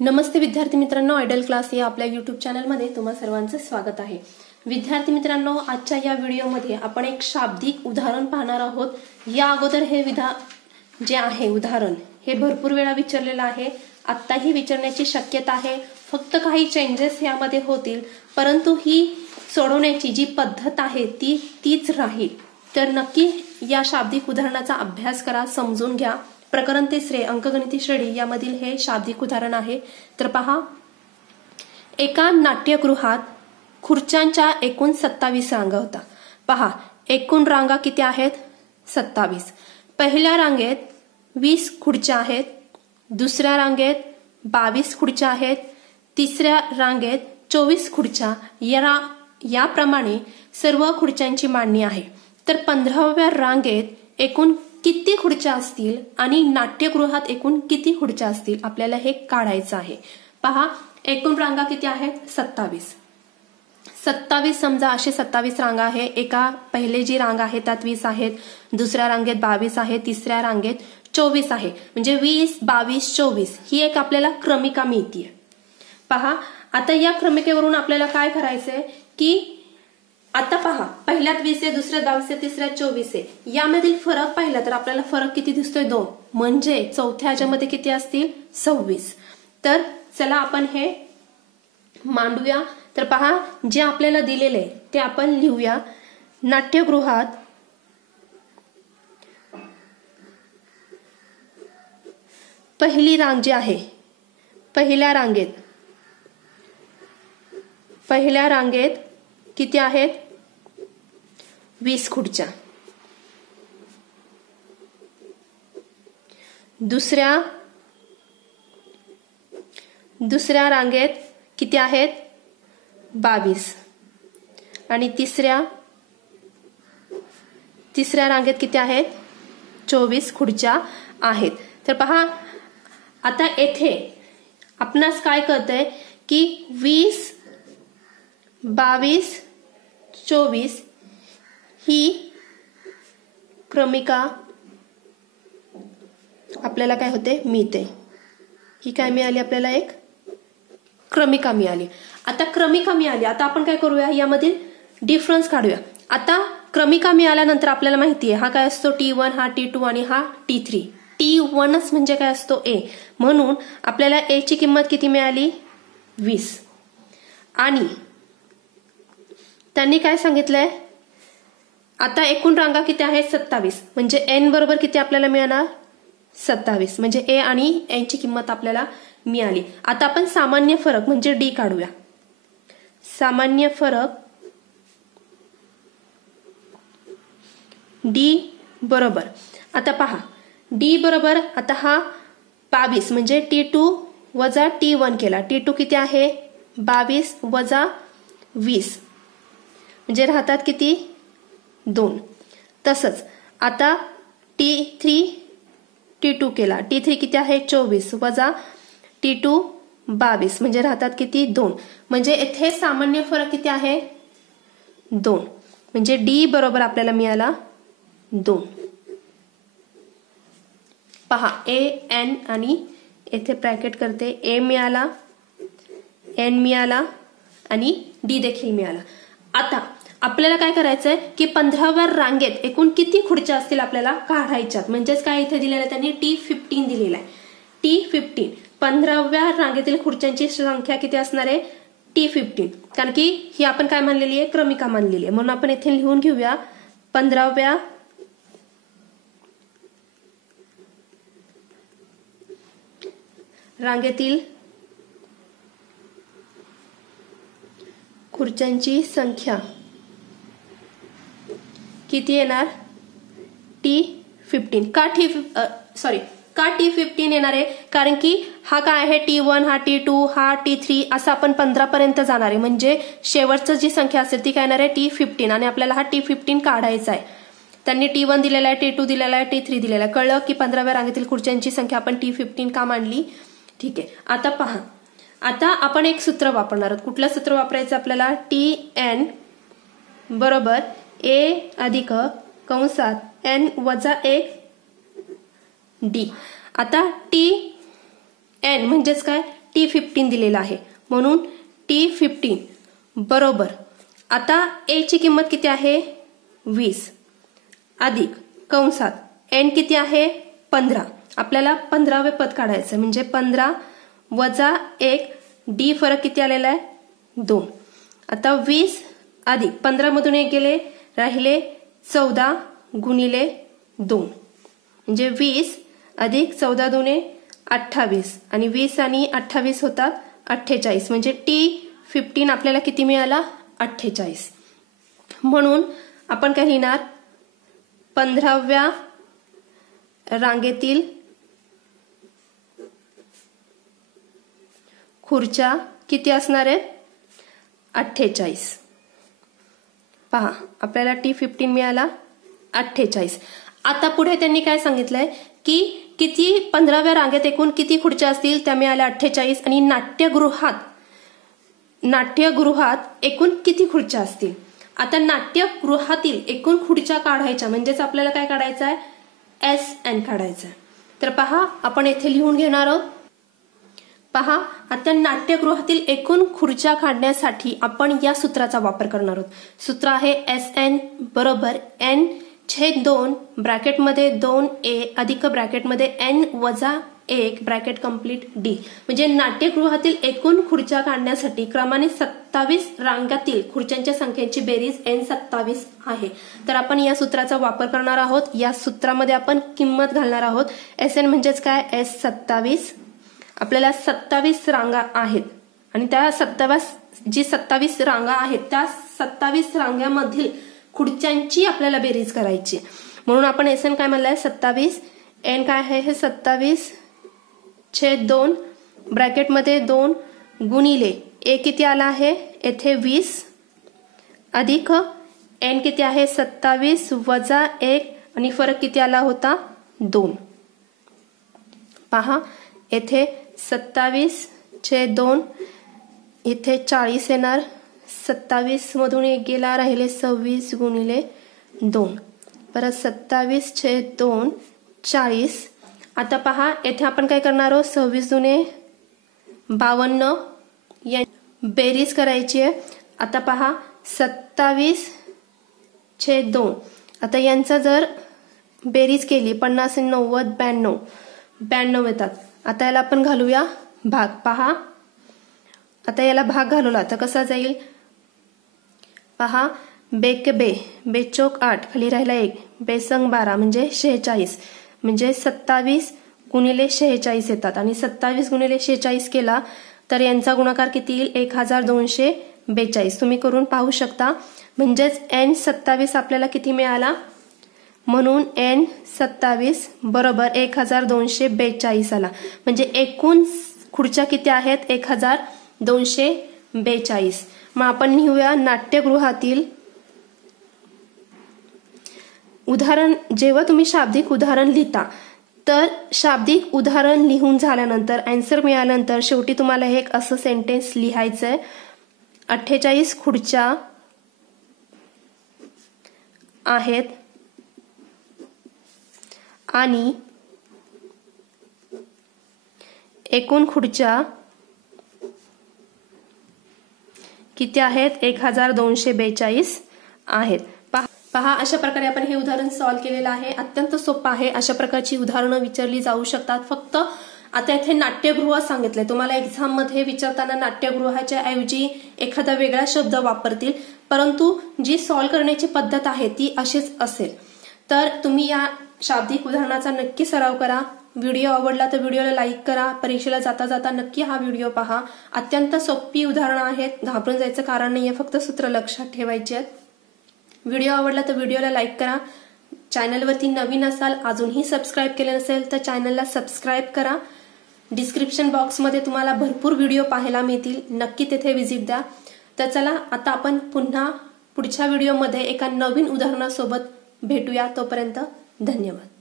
नमस्ते विद्यार्थी मित्रांनो, idle class या आपल्या यूट्यूब चॅनलमध्ये तुम्हा सर्वांचं स्वागत आहे। विद्यार्थी मित्रांनो, आजच्या या व्हिडिओमध्ये आपण एक शाब्दिक उदाहरण पाहणार आहोत। या अगोदर हे जे आहे उदाहरण हे भरपूर वेळा विचारलेलं आहे, आत्ताही विचारण्याची शक्यता आहे। फक्त काही चेंजेस यामध्ये होतील, परंतु ही सोडवण्याची जी पद्धत आहे तीच राहील। तर नक्की या शाब्दिक उदाहरणाचा अभ्यास करा, समजून घ्या। प्रकरण 3 अंकगणिती श्रेणी यामधील हे शाब्दिक उदाहरण आहे। तर पहा, एका नाट्यगृहात खुर्च्यांच्या एकूण 27 रांगा होता। पहा, एकूण रांगा किती आहेत? 27। पहिल्या रांगेत 20 खुर्च्या आहेत, दुसऱ्या रांगेत 22 खुर्च्या आहेत, तिसऱ्या रांगेत 24 खुर्च्या, याप्रमाणे सर्व खुर्च्यांची मांडणी आहे। तर 15व्या रांगेत एकूण किती खुर्च्या असतील आणि नाट्यगृहात एकूण किती खुर्च्या असतील आपल्याला हे काढायचं आहे। पहा, एकूण रांगा किती आहेत? 27। 27 समजा असे 27 रांगा आहे। एका पहिले जी रांग आहे त्यात 20 आहेत, दुसऱ्या रांगेत 22 आहे, तिसऱ्या रांगेत 24 आहे। म्हणजे 20, 22, 24 ही एक आपल्याला क्रमिका मिळते। पहा, आता या क्रमिकेवरून आपल्याला काय करायचंय की आता पहा, पहिल्यात 20 आहे, दुसऱ्यात 22 आहे, तिसऱ्यात 24 आहे। यामधील फरक पाहिला तर आपल्याला फरक किती दिसतोय? 2। म्हणजे चौथ्या ह्याच्यामध्ये किती असतील? 26। तर चला आपण हे मांडूया। तर पहा, जे आपल्याला दिलेले ते आपण लिहूया। नाट्यगृहात पहिली रांग जी आहे, पहिल्या रांगेत किती आहेत? 20 खुर्च्या। दुसऱ्या रांगेत किती आहेत? 22। आणि तिसऱ्या रांगेत किती आहेत? 24 खुर्च्या आहेत। तर पहा, आता येथे आपणास काय कळतंय की 20, 22, 24 ही क्रमिका आपल्याला काय होते? मिळते। ही काय मिळाली? आपल्याला एक क्रमिका मिळाली। आता क्रमिका मिळाली, आता आपण काय करूया? यामधील डिफरन्स काढूया। आता क्रमिका मिळाल्यानंतर आपल्याला माहिती आहे हा काय असतो? T1, हा T2 आणि हा T3। T1 म्हणजे काय असतो? A। म्हणून आपल्याला A ची किंमत किती मिळाली? 20। आणि त्यांनी काय सांगितलंय? आता एकूण रांगा किती आहेत? 27। म्हणजे n बरोबर किती आपल्याला मिळणार? 27। म्हणजे A आणि n ची किंमत आपल्याला मिळाली। आता आपण सामान्य फरक म्हणजे D काढूया। सामान्य फरक D बरोबर, आता पहा, D बरोबर, आता हा 22 म्हणजे T2 वजा T1 केला। T2 किती आहे? 22 वजा 20 म्हणजे राहतात किती? 2। तसंच आता T3 T2 केला। T3 किती आहे? 24 वजा T2 22 म्हणजे राहतात किती? 2। म्हणजे येथे सामान्य फरक किती आहे? 2। म्हणजे D बरोबर आपल्याला मिळाला 2। पहा, A, N आणि येथे ब्रॅकेट करते, A मिळाला, N मिळाला आणि D देखील मिळाला। आता आपल्याला काय करायचंय की 15व्या रांगेत एकूण किती खुर्च्या असतील आपल्याला काढायच्यात। म्हणजेच काय इथे दिलेलं आहे? त्यांनी T15 दिलेला आहे। T15 15व्या रांगेतील खुर्च्यांची संख्या किती असणार आहे? T15। कारण की ही आपण काय मानलेली आहे? क्रमिका मानलेली आहे। म्हणून आपण इथे लिहून घेऊया 15व्या रांगेतील खुर्च्यांची संख्या किती येणार? T15। का T15 येणार आहे? कारण की हा काय आहे? T1, हा T2, हा T3 असं आपण 15 पर्यंत जाणार आहे। म्हणजे शेवटचं जी संख्या असेल ती काय येणार आहे? T15। आणि आपल्याला हा T15 काढायचा आहे। त्यांनी T1 दिलेला आहे, T2 दिलेला आहे, T3 दिलेला आहे। कळलं की 15व्या रांगेतील खुर्च्यांची संख्या आपण T15 का मांडली? ठीक आहे। आता पहा, आता आपण एक सूत्र वापरणार आहोत। कुठलं सूत्र वापरायचं आपल्याला? Tn बरोबर A अधिक कंसात N वजा 1 D। आता Tn म्हणजेच काय? T15 दिलेला आहे, म्हणून T15 बरोबर आता A ची किंमत किती आहे 20 अधिक कंसात N किती आहे 15. आपल्याला 15वे पद काढायचं म्हणजे 15 वजा 1 D फरक किती आलेला आहे 2. आता 20 अधिक 15 मधून 1 गेले राहिले 14 गुणिले 2 म्हणजे 20 अधिक 14 दुने 28 आणि 20 आणि 28 होतात 48 म्हणजे T15 आपल्याला किती मिळाला 48. म्हणून आपण काय लिहिणार 15व्या रांगेतील खुर्च्या किती असणार आहेत 48. पहा आपल्याला T15 मिळाला 48. आता पुढे त्यांनी काय सांगितलंय की किती 15व्या रांगेत एकूण किती खुर्च्या असतील त्या मिळाल्या 48 आणि नाट्यगृहात एकूण किती खुर्च्या असतील. आता नाट्यगृहातील एकूण खुर्च्या काढायच्या म्हणजेच आपल्याला काय काढायचं आहे SN काढायचं आहे. तर पहा आपण येथे लिहून घेणार आहोत. पहा आता नाट्यगृहातील एकूण खुर्च्या काढण्यासाठी आपण या सूत्राचा वापर करणार आहोत. सूत्र आहे SN बरोबर N/2 ब्रॅकेटमध्ये 2A अधिक ब्रॅकेटमध्ये N वजा 1 ब्रॅकेट कंप्लीट D. म्हणजे नाट्यगृहातील एकूण खुर्च्या काढण्यासाठी क्रमाने 27 रांगातील खुर्च्यांच्या संख्येची बेरीज N27 आहे. तर आपण या सूत्राचा वापर करणार आहोत. या सूत्रामध्ये आपण किंमत घालणार आहोत. SN म्हणजेच काय S27. आपल्याला 27 रांगा आहेत आणि त्या 27 रांगा आहेत त्या 27 रांगांमधील खुर्च्यांची आपल्याला बेरीज करायची. म्हणून आपण SN काय म्हणलाय 27. N काय आहे हे 27/2 ब्रॅकेटमध्ये 2 गुणिले A किती आला आहे येथे 20 अधिक N किती आहे 27 वजा 1 आणि फरक किती आला होता 2. पहा येथे 27/2 इथे 40 येणार 27 मधून 1 गेला राहिले 26 गुणिले 2 परत 27/2 40. आता पहा येथे आपण काय करणार आहोत 26 दुने 52 या बेरीज करायची आहे. आता पहा 27/2 आता यांचा जर बेरीज केली 50 90 92 येतात. आता याला आपण घालूया भाग. पहा आता याला भाग घालवला तर कसा जाईल पहा बेक बे बेचोक 8 खाली राहिला 1 बेसंग 12 म्हणजे 46 म्हणजे 27 गुणिले 46 येतात आणि 27 गुणिले 46 केला तर यांचा गुणाकार किती येईल 1242. तुम्ही करून पाहू शकता. म्हणजेच N27 आपल्याला किती मिळाला म्हणून N27 बरोबर 1242 आला. म्हणजे एकूण खुर्च्या किती आहेत 1242. मग आपण लिहूया नाट्यगृहातील उदाहरण. जेव्हा तुम्ही शाब्दिक उदाहरण लिहिता तर शाब्दिक उदाहरण लिहून झाल्यानंतर आन्सर मिळाल्यानंतर शेवटी तुम्हाला एक असं सेंटेन्स लिहायचंय 48 खुर्च्या आहेत आणि एकूण खुर्च्या किती आहेत 1242 आहेत. पहा अशा प्रकारे आपण हे उदाहरण सॉल्व्ह केलेलं आहे. अत्यंत सोपं आहे. अशा प्रकारची उदाहरणं विचारली जाऊ शकतात. फक्त आता इथे नाट्यगृह सांगितलंय. तुम्हाला एक्झाम मध्ये विचारताना नाट्यगृहाच्या ऐवजी एखादा वेगळा शब्द वापरतील परंतु जी सॉल्व्ह करण्याची पद्धत आहे ती अशीच असेल. तर तुम्ही या शाब्दिक उदाहरणाचा नक्की सराव करा. व्हिडिओ आवडला तर व्हिडिओला लाईक करा. परीक्षेला जाता जाता नक्की हा व्हिडिओ पहा. अत्यंत सोपी उदाहरणं आहेत. घाबरून जायचं कारण नाहीये. फक्त सूत्र लक्षात ठेवायची आहेत. व्हिडिओ आवडला तर व्हिडिओला लाईक करा. चॅनलवरती नवीन असाल अजूनही सबस्क्राईब केले नसेल तर चॅनलला सबस्क्राईब करा. डिस्क्रिप्शन बॉक्समध्ये तुम्हाला भरपूर व्हिडिओ पाहायला मिळतील. नक्की तेथे व्हिजिट द्या. तर चला आता आपण पुन्हा पुढच्या व्हिडिओमध्ये एका नवीन उदाहरणासोबत भेटूया. तोपर्यंत धन्यवाद.